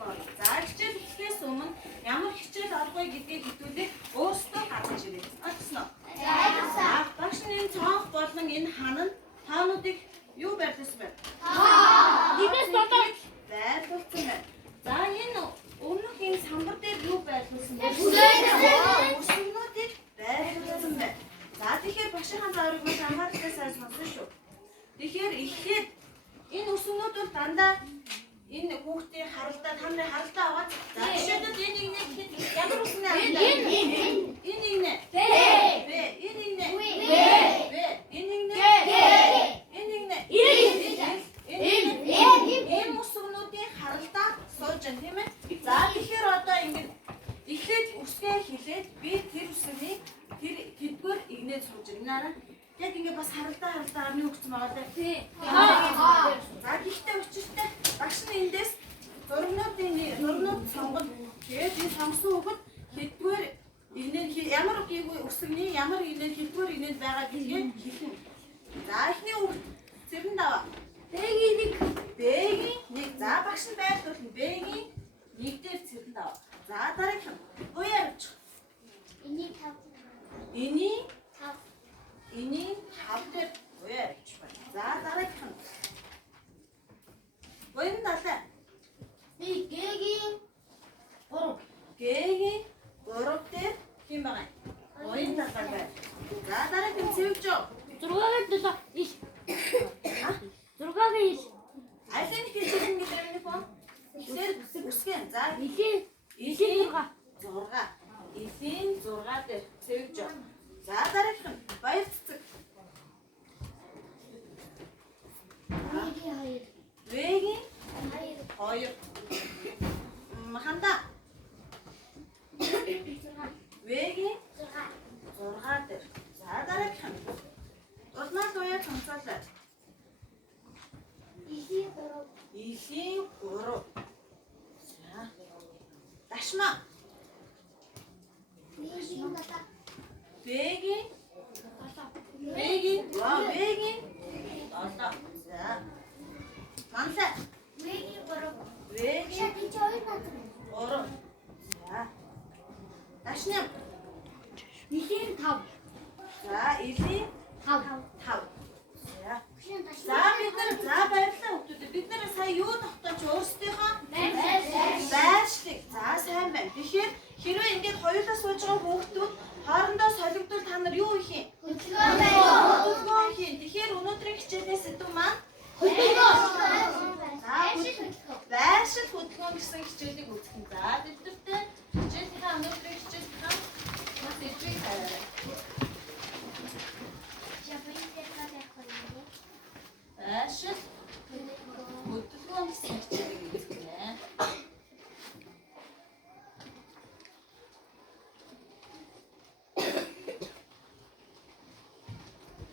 болно. За хичээл эхлэхээс өмнө ямар хичээл олгоё гэдгийг хэдүүлээ өөрсдөө гаргаж ирээ. Ойлгосноо? За багш нь энэ цонх болон энэ ханан таануудыг юу байрлуулсан бэ? Нэгээс болоо Байрлуулсан байна. За энэ өмнөх энэ самбар дээр юу байрлуулсан бэ? Өсгөнүүдийг байрлуулсан байна. За тэгэхээр багшийн зааврыг маш анхааралтай сайн сонсно шүү. Тэгэхээр эхлээд энэ өсгөнүүд бол дандаа энэ хүүхдийн харалдаа та нарын харалдаа аваад за жишээлбэл энэ нэг ямар өсгөнэ авах вэ? Энэ нэг нэ. Б. Энэ нэг нэ. В. Энэ нэг нэ. Энэ нэг нэ. Энэ өсгөнүүдийн харалдаа сууж байна тийм ээ. За тэгэхээр одоо ингэж эхлээд үсгээ хэлээд би тэр үсгэний тэр хэдгээр игнээд сууж байна. Яг ингэ бас харалдаа амны өгсөн байгаа даа. Тийм. За гэхдээ учиртай багш нь эндээс зургнууд сонгол. Тэгээд энэ сонгосон хүүхэд хэдгээр игнээд ямар үсгэний ямар игнээд хэдгээр игнээд байгаа гэдгийг хэлнэ. За эхний хүүхэд зэрэн даваа. Б-ийн 1. За багш нь байлуулна. Б-ийн 1 дээр зэрэн даваа. За дараагийнх нь уяа явуучих. Эний 5 дээр уяа явуучих байна. За дараагийнх нь Гоён далай. Г-ийн 3 дээр хин байгаа юм? Гоён далай байна. За дараагийн цэвжөө. 6-аар 7 иш. 6-аар иш. Алин их хэлсэн гэдэг юм бэ? Тэгэхээр үсгэн. За Илийн 6. 6 дээр цэвжөө. За дараагийнх нь баяр цэцэг. Вэгийн 2. Ханда. Вэгийн 6 дээр. За дараагийнх нь урнаас уяа цонцоолоо. Ихийн 3. За. Дашма. Вэгийн 7. За. Мансаа. Вэгийн 3. За. Дашням. Илийн 5. За, илийн 5. За. За бид нар баярлалаа хүүхдүүд. Бид нар сая юу тогтоож өөрсдийнхөө байршлыг. За сайн байна. Тэгэхээр хэрвээ ингэж хоёулаа сууж байгаа хүүхдүүд